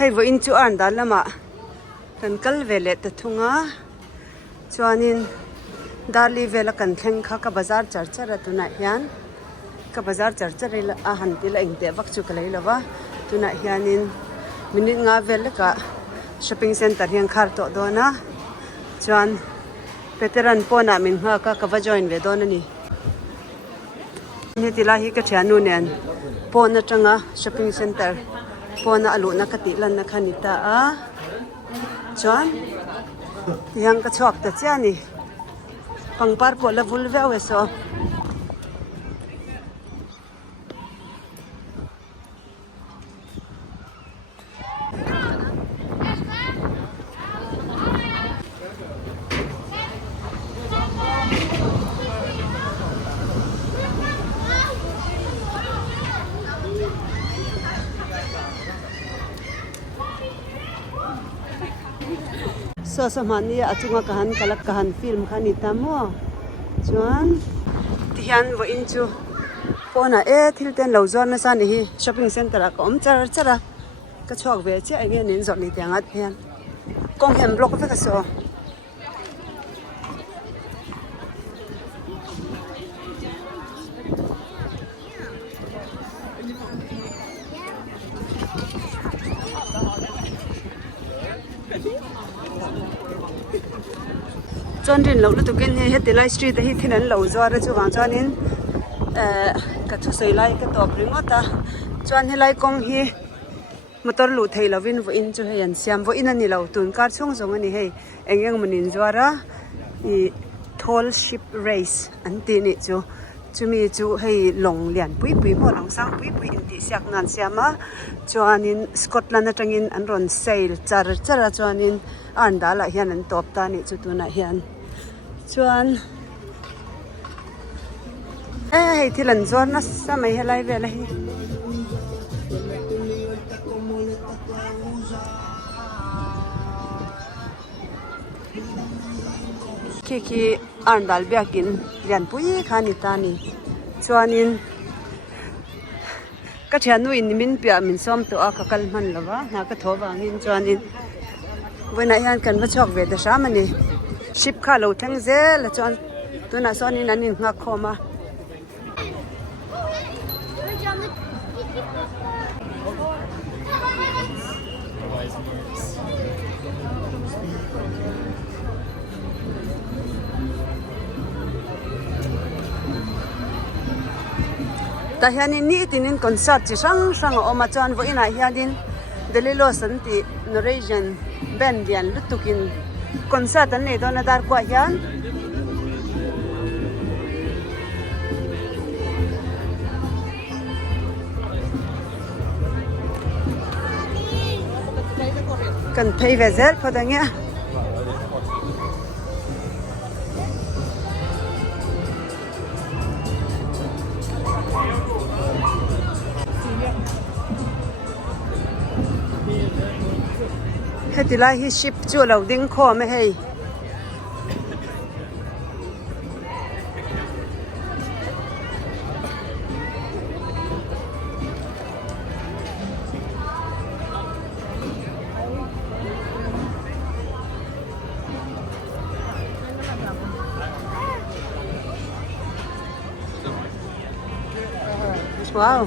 hei vo in chu Arendal lama kan kal vele ta thunga chuanin darli vela kan thleng kha ka bazar charchara tuna hian ka bazar charchara a han ti la engte vak chu ka leilawa tuna hianin minit nga vel ka shopping center hian khar to dona chuan veteran pona min ha ka va join ve don ani ni tila hi ka thianu nen pona tanga shopping center pona alu na ka ti lan na khanita a chuan yang ka chok ta chani pangpar po la vul viau eso so samani achunga kahan kalak kahan film khani tamo chuan tihan vo inchu pona e thilten lo zor na san hi shopping center a kom char chara ka chok ve che ai nge nin zor ni tiangat hian kong hem block ve ka so chuan rin lo lu tukin he hetilai street hi thinan lo zuar chu wang chuanin ka thu sei lai ka top ringota chuan helai kong hi motor lu thei lovin vo in chu hean siam vo in ani lo tun kar chung zong ani hei engeng manin zuara I tall ship race an ti ni chu chumi chu hei long lian pui pui mo long sang pui pui in ti siakna siama chuanin Scotland atangin an ron sail char chara chuanin Arendal la hian an top ta ni chu tuna hian chuan hei thilan zor na samai helai vela hi ki Arendal biakin lian pui khani tani chuanin ka thianu in min pia min som to a ka kal man lawa na ka thowangin chuanin wena hian kan va chok ve da shamani ship kha lo thang zel chuan tuna sonin anin nga khoma ta hianin ni tinin concert chi sang sang oma chuan vo ina hianin delilo santi Norwegian band lian lutukin concert an nei dona dar kwa hian kan phei ve zel phodangya hetilai hi ship chu lo ding kho me hei wow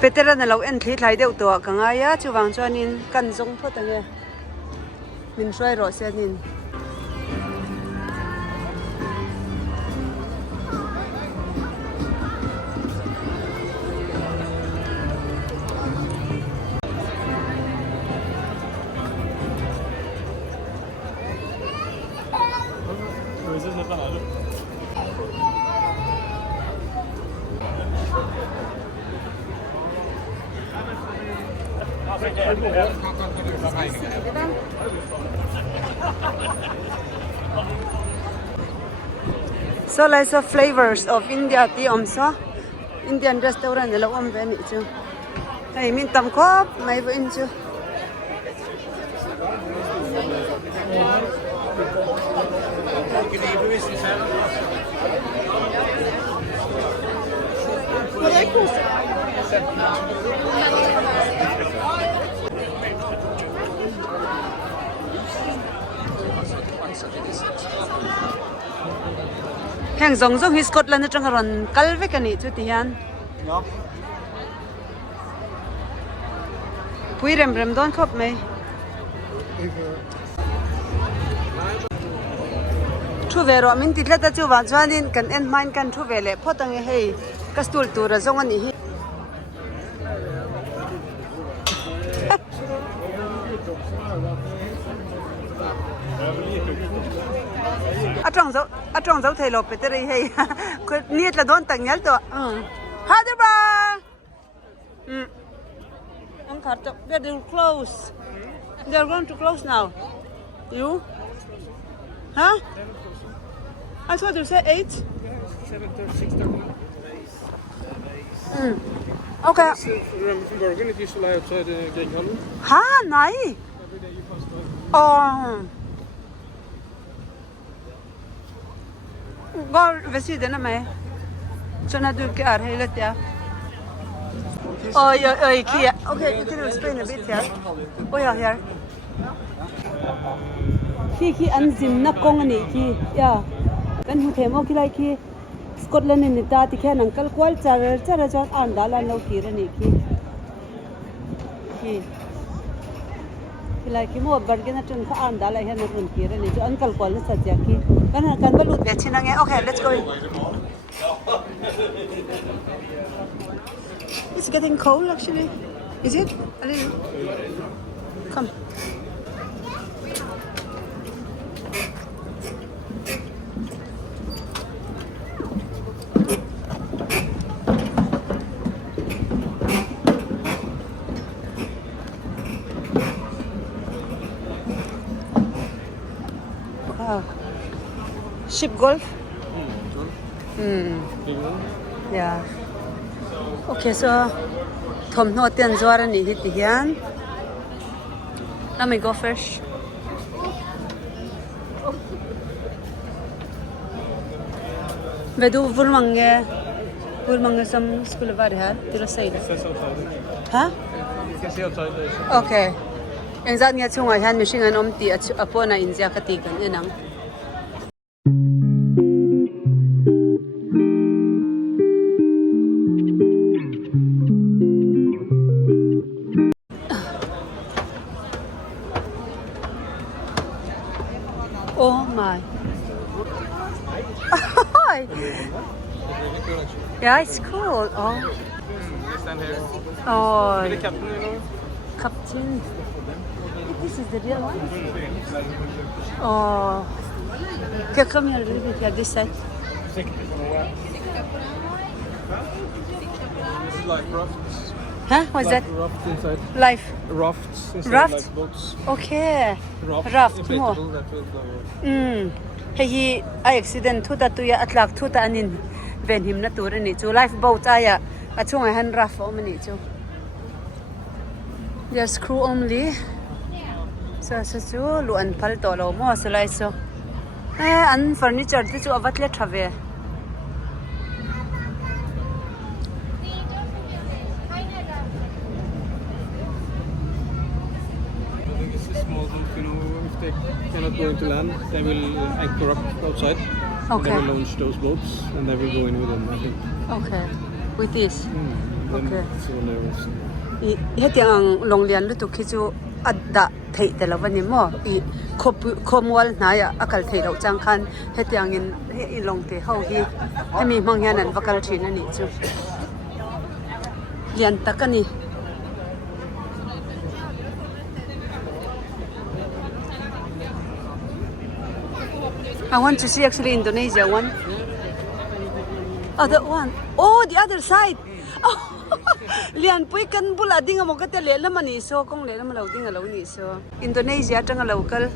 Peter na lo en thli thlai deuh to ka nga ya chuwang chuanin kan zong photange min hrai ro senin So lots of flavors of India ti omsa Indian restaurant la om ve ni chu ai min tam khop mai vo in chu heng zong zong hi Scotland atang ron kalve kani chu ti hian pui rem rem don khop mai thu ve ro min ti tla ta chu wa chuanin kan en main kan thu ve le photang e hei kastul tu ra zong ani hi atong zo thei lo pe te rei hei ko niet la don tang nyal to ha de ba ang khat they're close they're going to close now you huh I thought you said 8 7:30 okay Morgan it used to lie outside the gate hall. ha nei Every day you pass by. Go vesi de na mai chana du ke ar hele tia oi kia okay you can explain a bit here here ki an zin na kong ani ki ya kan hu themo ki lai ki Scotland ni ta ti khan uncle kwal char chon Arendal lo ki ra ni ki like mo bargain at un ka Arendal la hen run ki ra ni jo uncle kwal sa ja ki kan balut be chinang okay let's go it's getting cold actually is it a little come ship golf yeah okay so thom no ten zwara ni hit hian let me go first vedu vulmange some school var här till att säga ha You can see outside there. okay engzat nge chunga hian mishing an omti apona india kati kan enang oh my yeah it's cool Stand here. oh The captain, you know. captain this is the real one oh okay come here a little bit here this side This is like rafts. huh what's that Rafts inside. life Rafts inside Raft? like boats. okay Raft Raft mo inflatable that will go. hei accident thu ta tu ya atlak thu ta anin ven him na tur ani chu life boat aya achunga han raft om ani chu there's crew only so chu lu an phal to lo mo so lai so an furniture tu chu awatle thave It's a small boat, you know. If they cannot go into land, they will anchor up outside. And Okay. they will launch those boats, and they will go in with them. I think. okay with this Then Okay. it's all nervous. hetiang longlian lu tu khi chu adda thei te lawani mo khomwal na ya akal thei lo chang khan hetiang in long te ho hi hemi mang hian an vakal thin ani chu lian takani I want to see actually Indonesia one. Oh, that one. Oh, the other side. Oh, lian pui kan bula dinga mo kate le lam ani so kong le lam lo dinga lo ni so. Indonesia tanga local.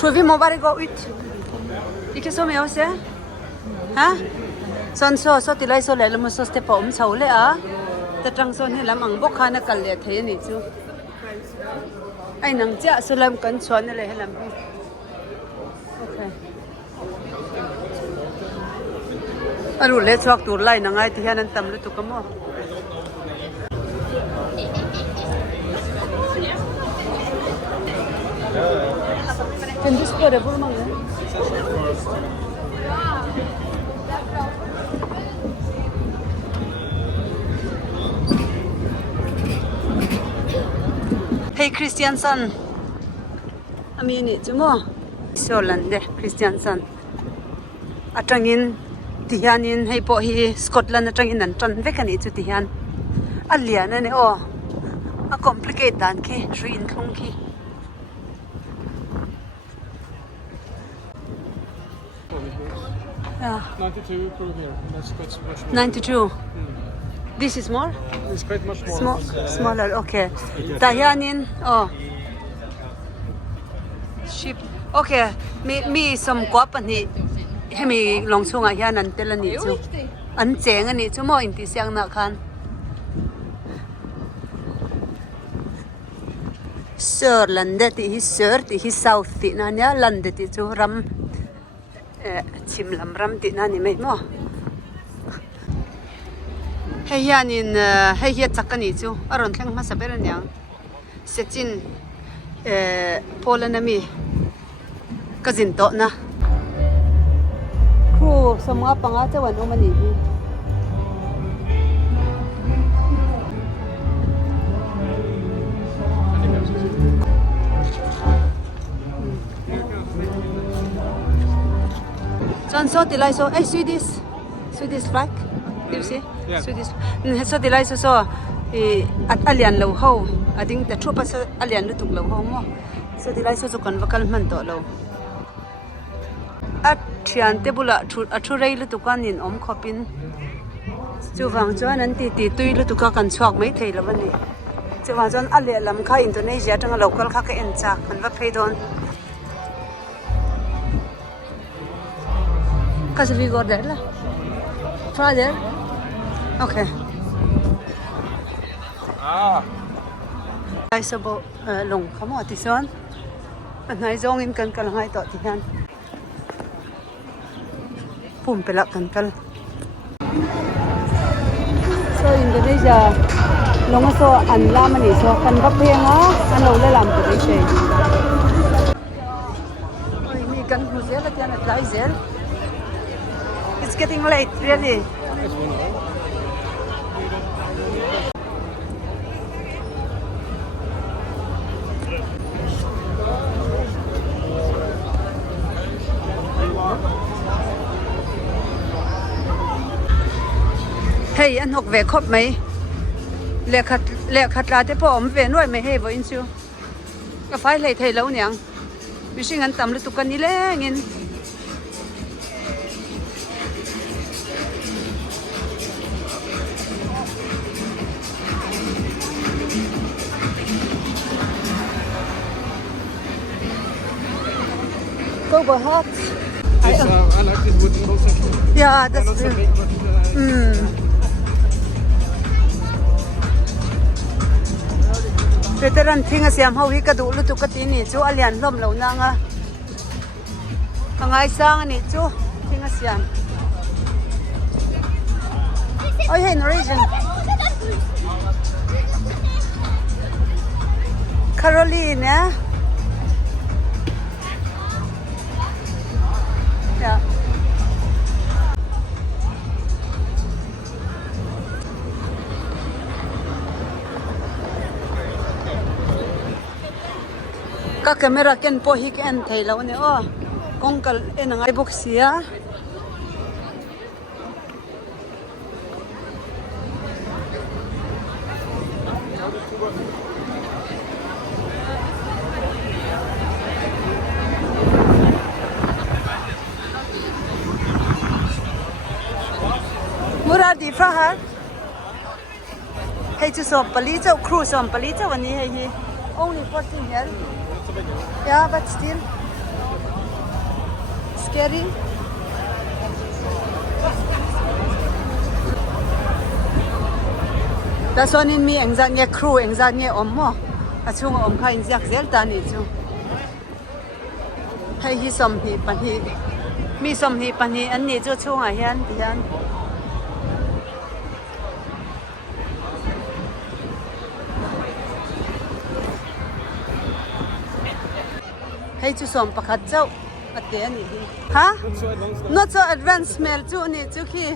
Trovi mo bare go ut. Ike so me ose? Ha? Son so tilai so le lam so step om chau le a. Ta tang son he lam ang bok khana kal le the ni chu. ai nang cha sulam kan chuan le helam hi okay aru le chok tur lai na ngai ti hian an tam lu tu kamo can this put a burmang Hey Christian son amini chumo solande Christian son atangin tihanin hei po hi Scotland atangin an tran vekani chu tihan alian ane o a complicate dan ki rin thung ki yeah 92 crew here. That's much more. 92 this is more It's quite much more. smaller okay tahianin oh ship okay mi som kwa pani hemi longchunga hian an telani chu an cheng ani chu mo inti siang na khan sir lande ti hi sir ti hi south ti na nya lande ti chu ram chimlam ram ti na ni mai mo hei hianin hei hi chakani chu aron thleng ma saber anyang sechin polanami kazin to na khu somnga panga chawan omani hi John so tilai so Swedish flag do you see Yeah. Swedish so tilai so at alian lo ho I think the tropa so alian lutuk lo ho mo so tilai so kan vakal man to lo at thian tebula athu rei lutukan in om khopin chuwang chuan an ti tui lutuka kan chuak mai thei lawani chuwang chuan ale lam kha Indonesia tanga local kha ka en cha kan va pheidon Because we go there, la. Try there. Okay. I saw long. Come on, this one. And I zong in kan kalangai to tihan. Pum pelak kan kal. So Indonesia, long so an lamani so kan bakhenga an long le lam to dei. Oi mi kan huzela tian at lai zel. It's getting late, really. Hey, anh học về khóc mấy? Lẹ khát lá thế bỏ về nuôi mấy hay với chứ? Cái phải lấy thầy lâu nhàng. Vì sinh anh tầm lấy tụ cần đi lên nghìn. Go hot. I like this wooden boat actually. Yeah, that's Not so the. big, but Veteran thinga siam ho hi ka du lu tu ka ti ni chu alian hlom lo na nga. Angai sang ani chu thinga siam. Oh hey Norwegian. Caroline, yeah? Yeah. Ka camera ken po hi ken thei lo ne o kong kal enangai box sia Muradi Fahar hey chu som pali chau crew som pali chau ani hey hi only 14 here. Yeah, but still scary. That's one in me exactly crew exactly ommo a chhung om kha in ziak zel ta ni chu hei hi som hi pani mi som hi pani an ni chu chhung a hian hian hei chu som pakhat chau ate ani hi ha not so advanced smell chu ni chu khi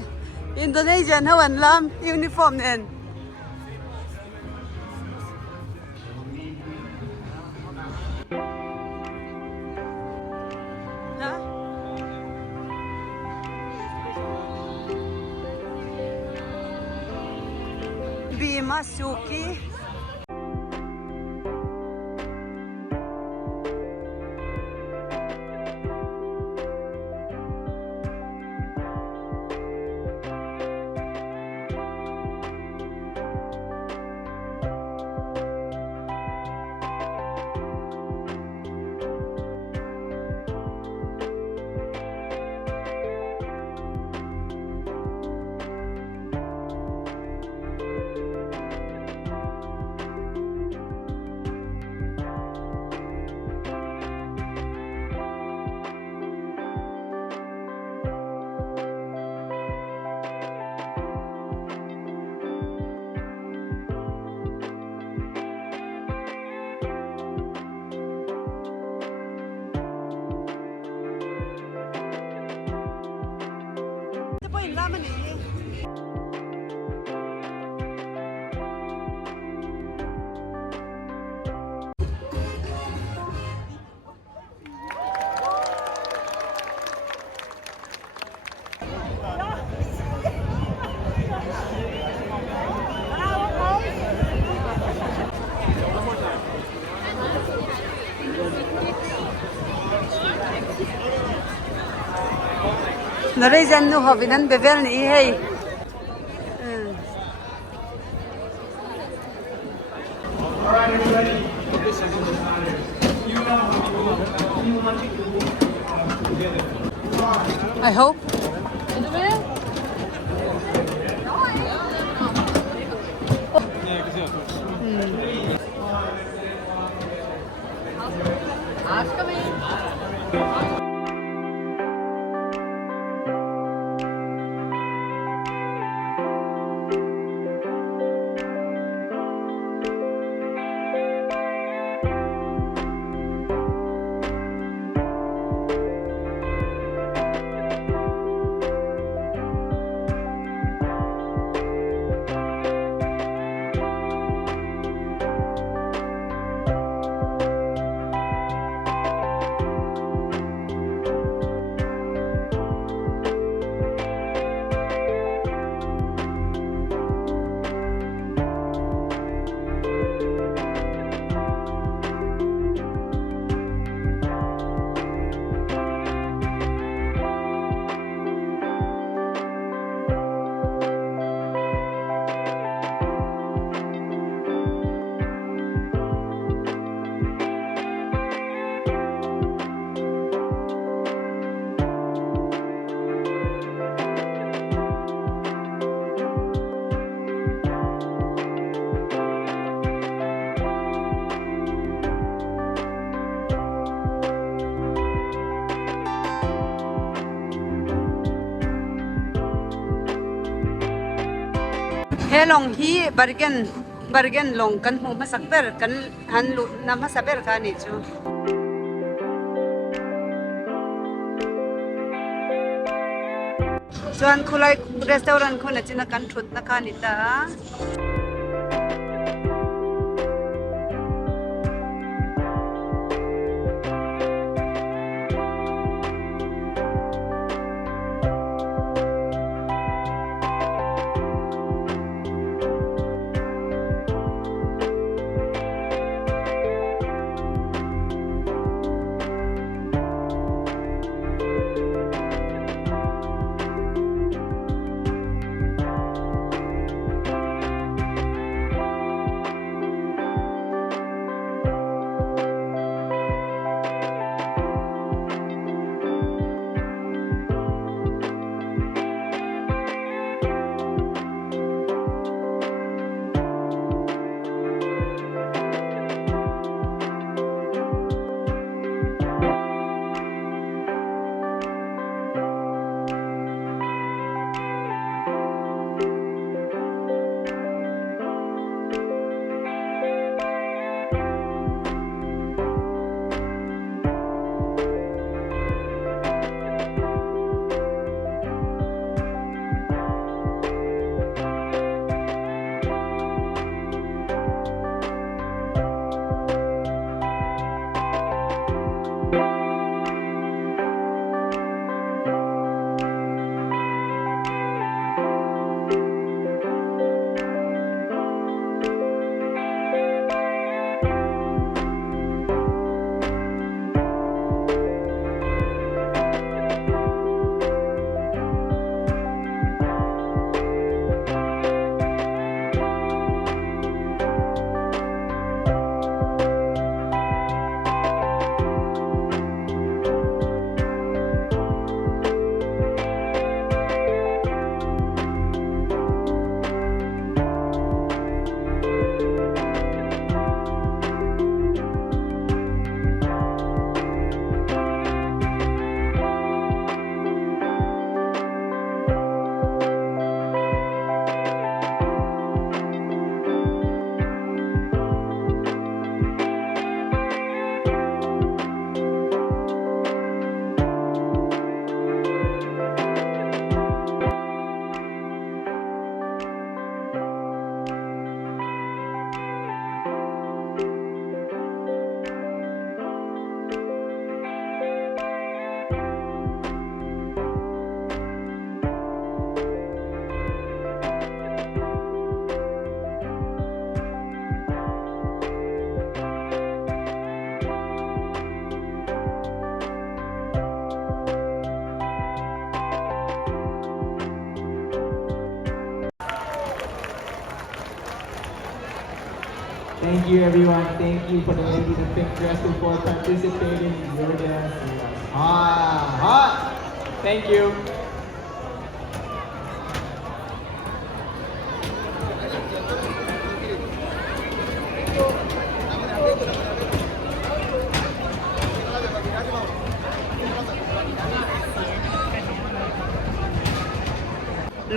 Indonesian hawan lam uniform nen Bima Suci Norwegian nu hobinan bevel ni hei I hope he long hi bargain long kan hu masakber kan han lu na masaber ka ni chu chuan khulai restaurant khona china kan thut na ka ni ta Thank you, everyone. Thank you for the lady in the pink dress for participating in your dance. Hot. Thank you.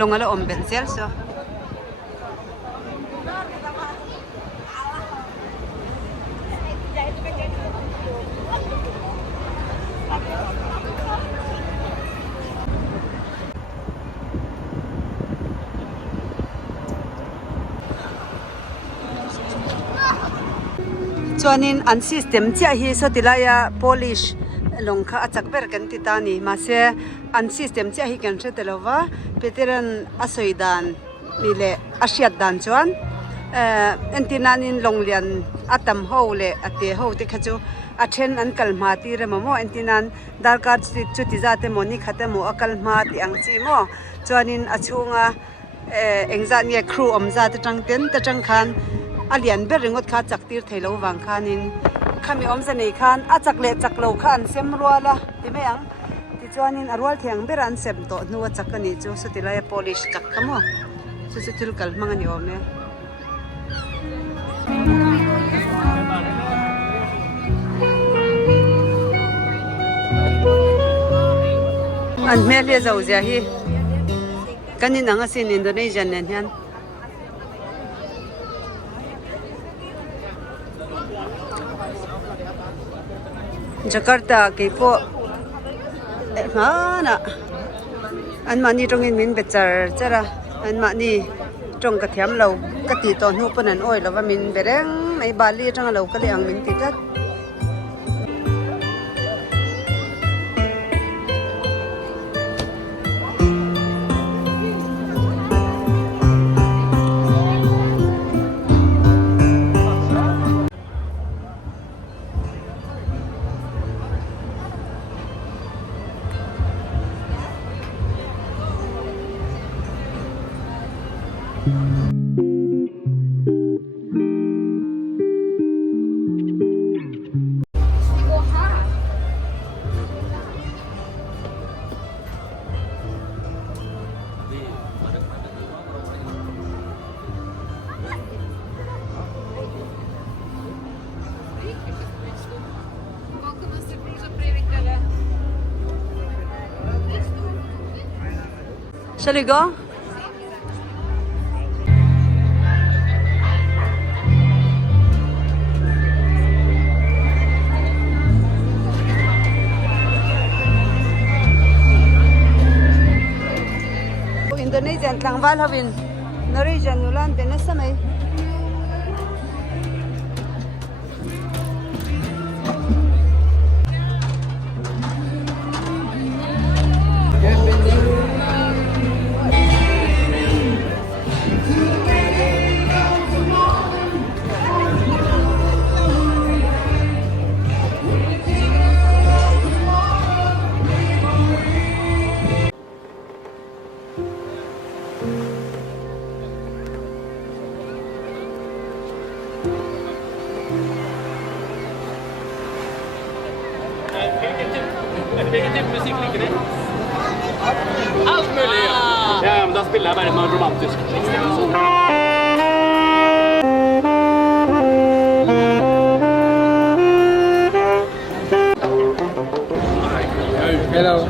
ลงแล้วอมเป็นเซลส์ชวนนินอันซิสเต็มเจ้าฮีสติลายาโพลิชลงข้าจักเบอร์กันติดตานีมาเสียอันซิสเต็มเจ้าฮีกันเสร็จแล้วว่าเปเตรันอาศัยดานมีเล่อาชีพดานชวนอันที่นั่นลงเรียนอัตมโฮเล่อัตเตโฮที่ขจูอาเชนอันกัลมาตีเรมโมอันที่นั่นดาร์การจุดที่จะเตมอนี่ขัดโมอักัลมาตีอังจีโมชวนนินอาชูงาเอ็งจะเนี่ยครูอมจะจังเต็นจังคันอาเลียนเบริงดข้าจักตีร์ไทยลวังคานินข้ามีอมจะในคันอาจักเละจักโลคันเสียมรัวละที่ไม่ยังที่จวนนินอรัวเทียงเบรันเซมโตนัวจักกันนี่จูสุดที่ไล่โพลิชจักขโมสุดที่ลุกลมังอันยอมเนี่ยอันเมลีจะอุจจารีกันนี่นังสินอินโดนีเซียเนี่ยยันJakarta kipo mana an mani tongin min becar chara an mani tong ka thiam lo ka ti to nu panan oi lo wa min bereng mai bali tang lo ka liang min ti tat Shall we go? Indonesian tlangval havin Norwegian nulan benesamay Vilken typ musik ligger det? Allt möjligt! Ja, men då spelar jag bara med romantisk. Hello.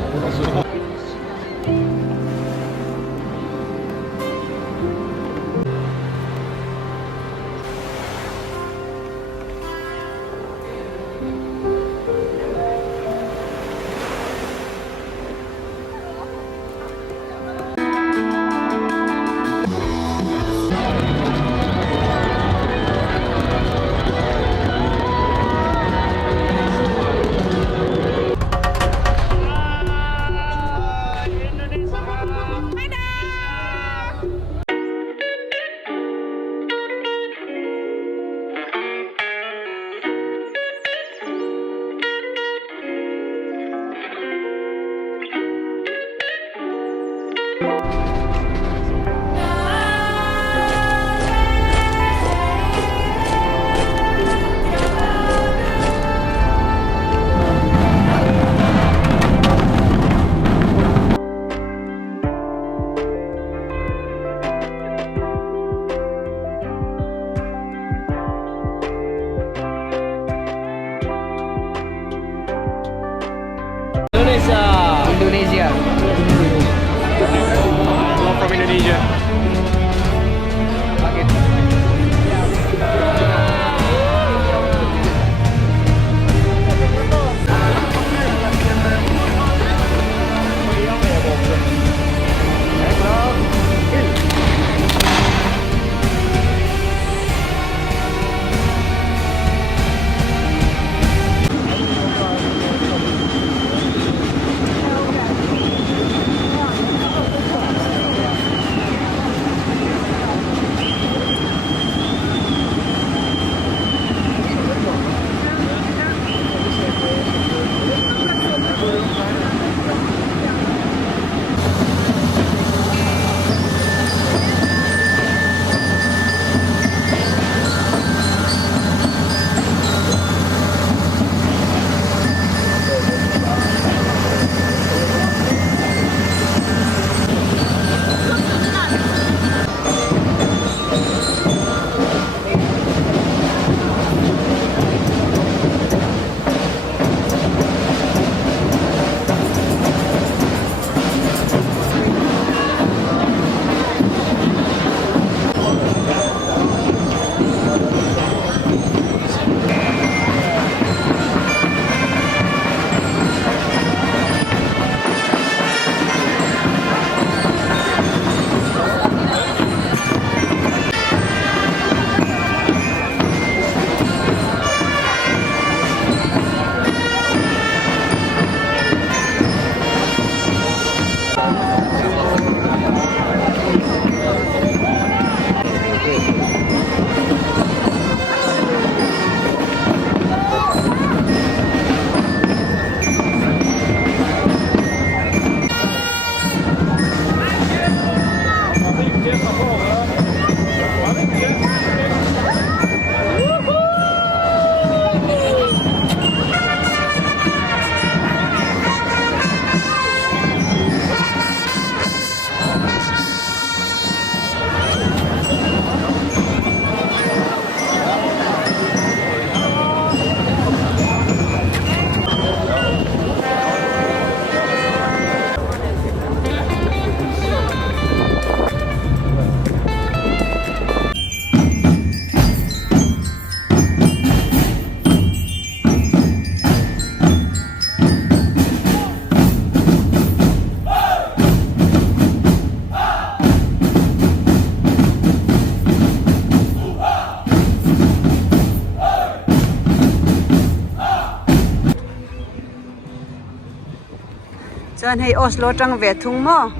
chuan hei Oslo tang ve thung mo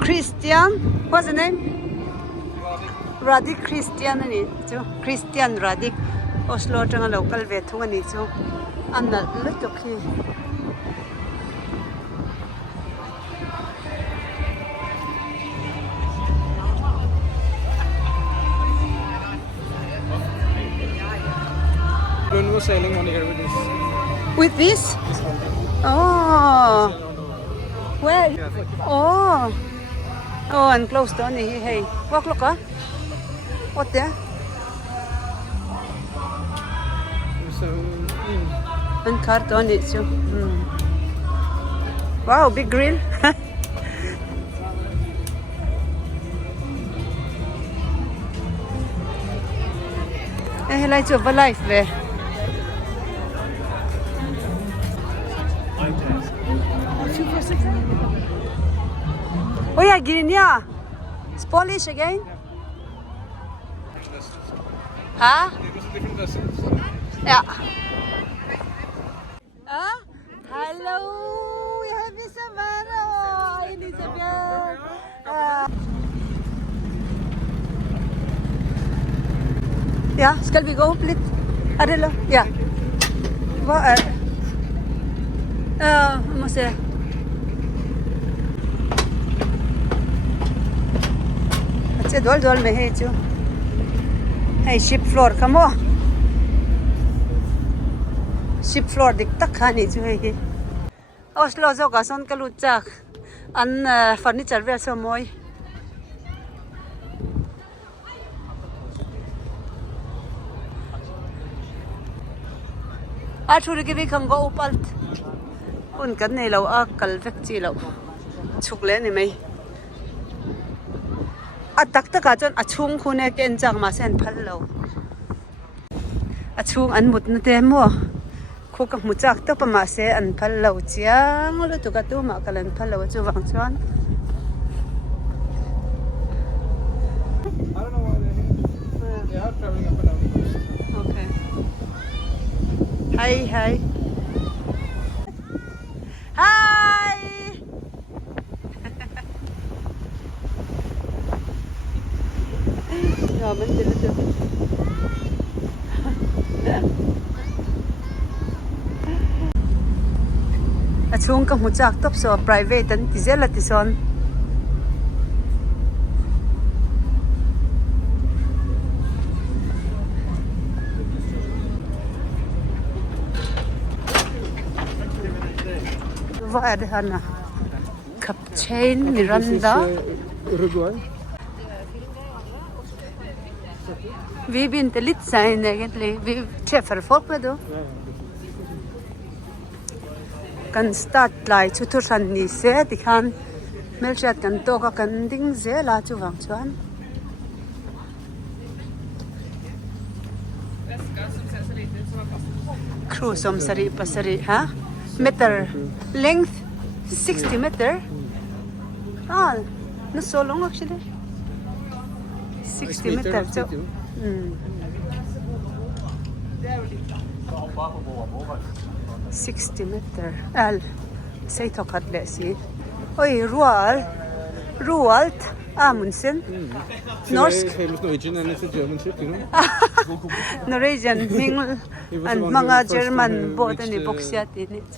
Christian, what's the name? Radik Christian ani chu Christian Radik Oslo tang local ve thung ani chu anna lutuk hi When we were sailing on here with this. with this? Oh, where? Oh, oh, and close down here. Hey, walk, look, huh? What there? So, And cart on it, so. Wow, big grill. Eh, like to life there. Oh yeah, Guinea. It's Polish again. Huh? Yeah. Huh? Hello, happy summer, Elizabeth. Yeah, shall we go, please? Arendal? Yeah. What? Mahse. अच्छे डोल में है जो है ship floor का मो ship floor दिखता खाने जो है ये ओस्लो जो का सोन का लुच्चा अन फर्नीचर वेल सो मोई आठुर के भी खंगो उपल्ट उनका नहीं लो कल व्यक्ति लो छुकले नहीं मैं तक तक आजन achung khune ken chang ma sen phal lo achung an mut na te mo khu ka mu chak to pa ma se an phal lo chiang lo tu ka tu ma kalan phal lo chu wang chuan I don't know why they're here. They are traveling up and down the coast. okay hi hi hi mình đi được chung ka muchak top so private an tizela tison vad det här kapten Miranda Uruguay. Vi begynte litt sen egentlig. Vi treffer folk med det. Kan starte lai chutursan ni se, de kan melchat kan toka kan ding se la chu wang chuan. Crew som sari pasari, ha? Meter length 60 meter. Ah, not so long actually. 60 meter. So, 60 meter. Say to cut lesi. Oi, Rualt, Amundsen. Norsk. Famous Norwegian, and it's a German ship, you know. Norwegian, Mingle, and mga German boat and boxyat in it.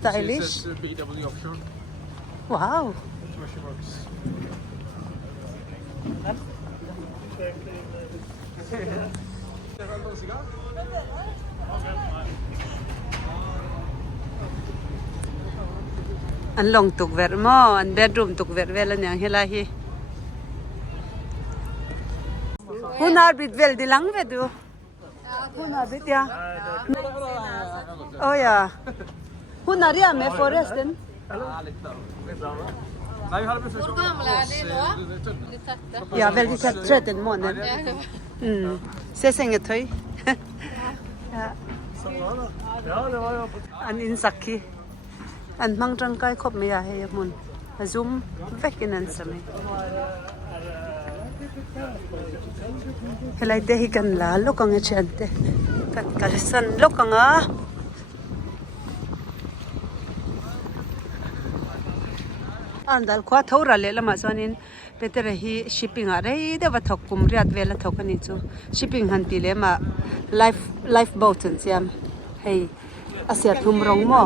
Stylish. BW offshore. Wow. That's where she works. An long tuk ver mo, an bedroom tuk ver vel an yang hela hi. Hun har blitt veldig lang, vet du. Hun har blitt, ja. Oh ja. Hun er hjemme forresten. Nej, vi hade precis Hur gamla är ni då? Lite tätta. Ja, veldig tett, 13 måneder. Se sengetøy. Ja. An insaki. An mangrang kai kop me ya he mun. Zoom vekk inn en sami. helai te hi kan la lokang a chen te kan kalsan lokanga Arendal khwa thora le lama chuanin petere hi shipping a rei dewa thok kum riat vela thokani chu shipping han ti le ma life boat an siam hei asia thum rong mo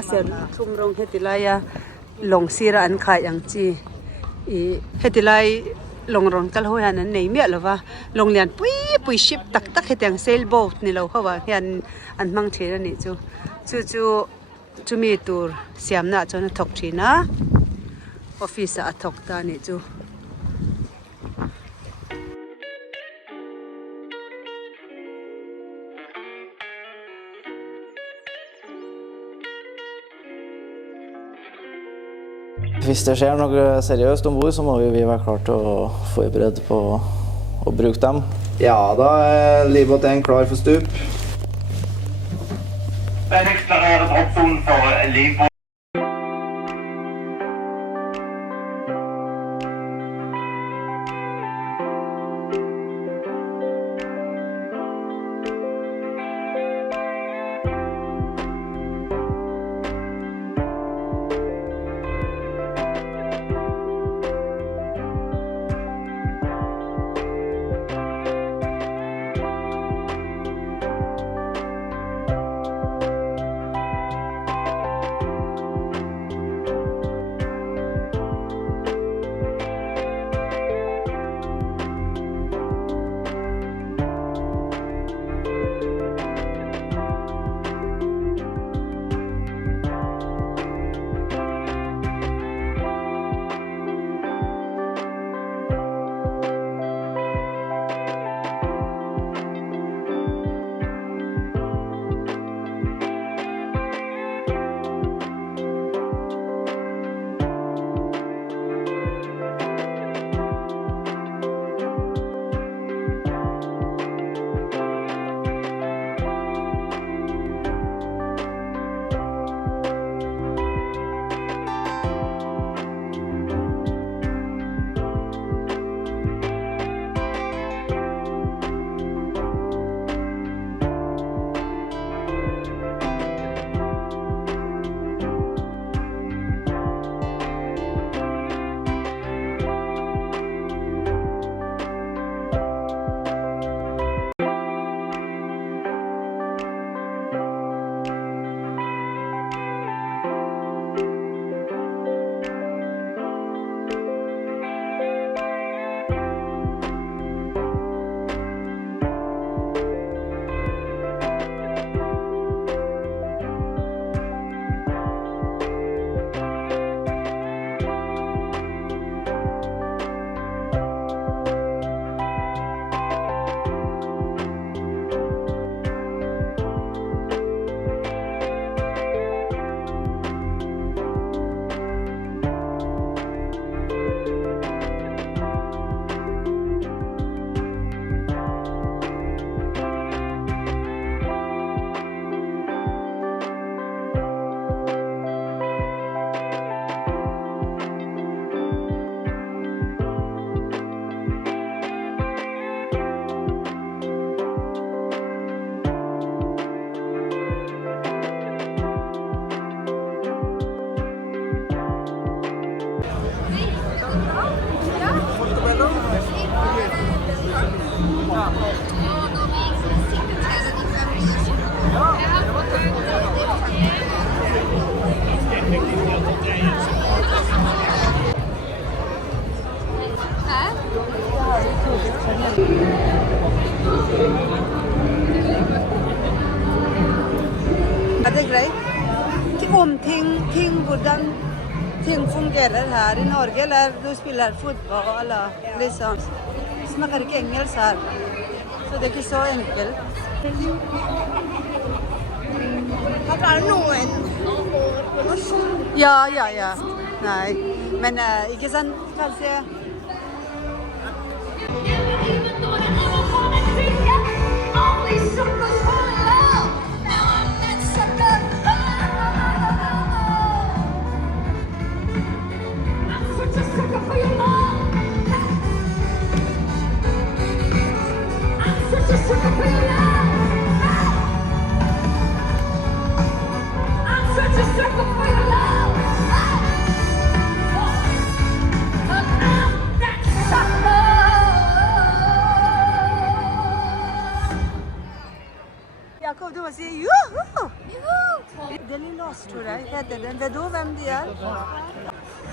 asia thum rong hetilaya long sira an khai ang chi I hetilai long ron kal ho han an nei me lova long lian pui ship tak hetang sailboat ni lo hawa hian an mang thira ni chu chumi tur siamna chona thok thina office a thok ta ni chu Hvis det skjer noe seriøst ombord, så må vi være klare til å forberede på å bruke dem. Ja, da er livbåten klar for stup. Benix klarerer droppsonen for livbåt. ting fungerer her I Norge, eller du spiller fotball, eller liksom. Snakker ikke engelsk her, så det ikke så enkelt. Har du noen? Ja. Nei, men ikke sånn, kanskje. ko do si yoo Delhi lost to right heter den det då vem det är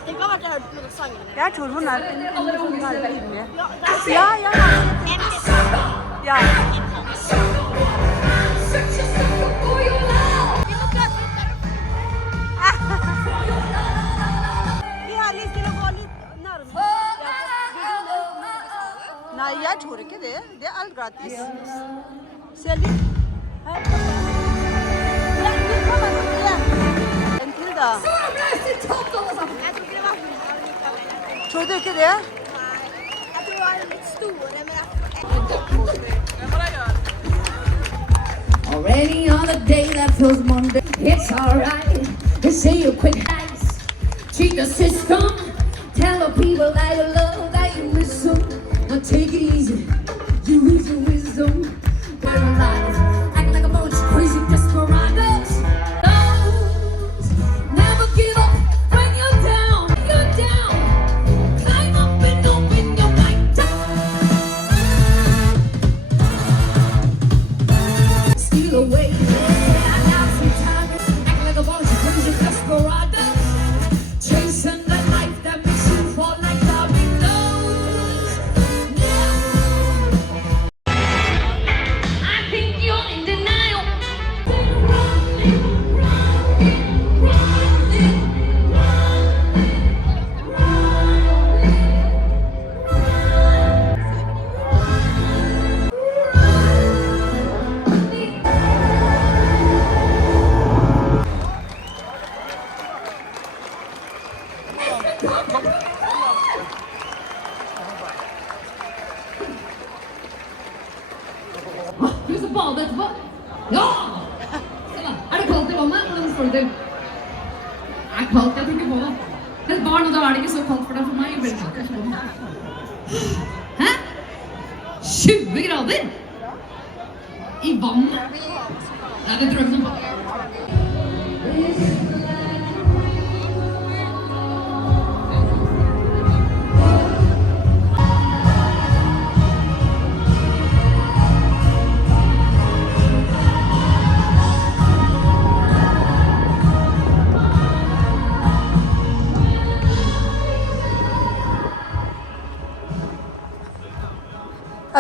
Det kan vara hört något sång. jag tror hon har med ja vi har lite att gå lite närmare nej jag tror inte det är allt gratis ser ni en till då tror du inte det Jag tror jag är lite stor men Already on a day that feels Monday, it's alright. You say you quick nice, cheat the system. Tell the people that you love, that you miss them. But take it easy, you lose your wisdom. We're alive, acting like a bunch of crazy desperados. Never give up when you're down. You're down. Climb up and open your mind. Steal away. Skal vi så bade etterpå? Ja! Se da, er det kaldt i vannet? Hvordan står det til? Det er kaldt, jeg tror ikke på det. Det er et barn, og da er det ikke så kaldt for deg for meg. Jeg blir ikke på det. Hæ? 20 grader? I vannet? Nei, det tror jeg ikke noe på.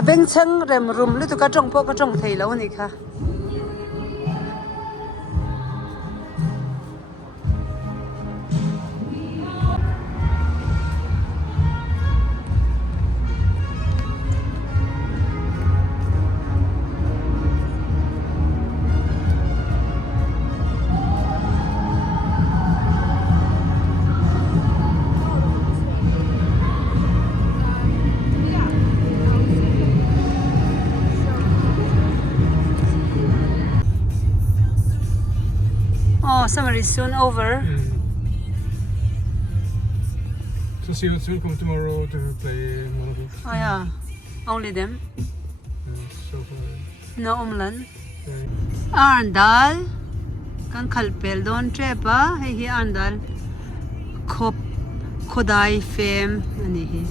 bengchheng rem rum lu tu ka tong po ka tong thei lo ni kha Oh, summer is soon over. So Seahawks will come tomorrow to play one of those. Oh yeah, only them. So far. No umlan. Arendal kan khalpel don trepa hi Arendal khop khodai fem ani hi